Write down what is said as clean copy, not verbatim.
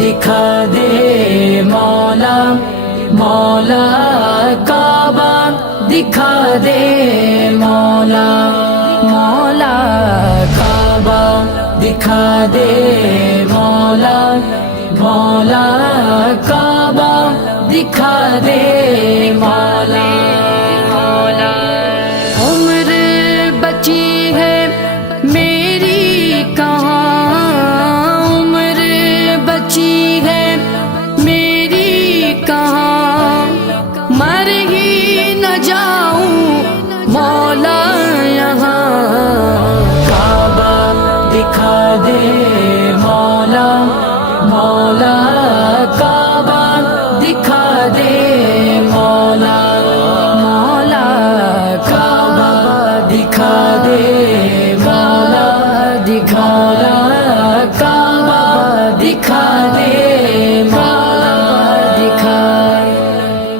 دکھا دے مولا، مولا کعبہ دکھا دے مولا، مولا کعبہ دکھا دے مولا، مولا کعبہ دکھا دے مولا، مولا عمر بچی ہے میری کہاں، عمر بچی ہے میری کہاں، مر ہی نہ جاؤں مولا یہاں، کعبہ دکھا دے مولا، مولا کعبہ دکھا دے مولا، مولا کعبہ دکھا دے مولا، مولا کعبہ دکھا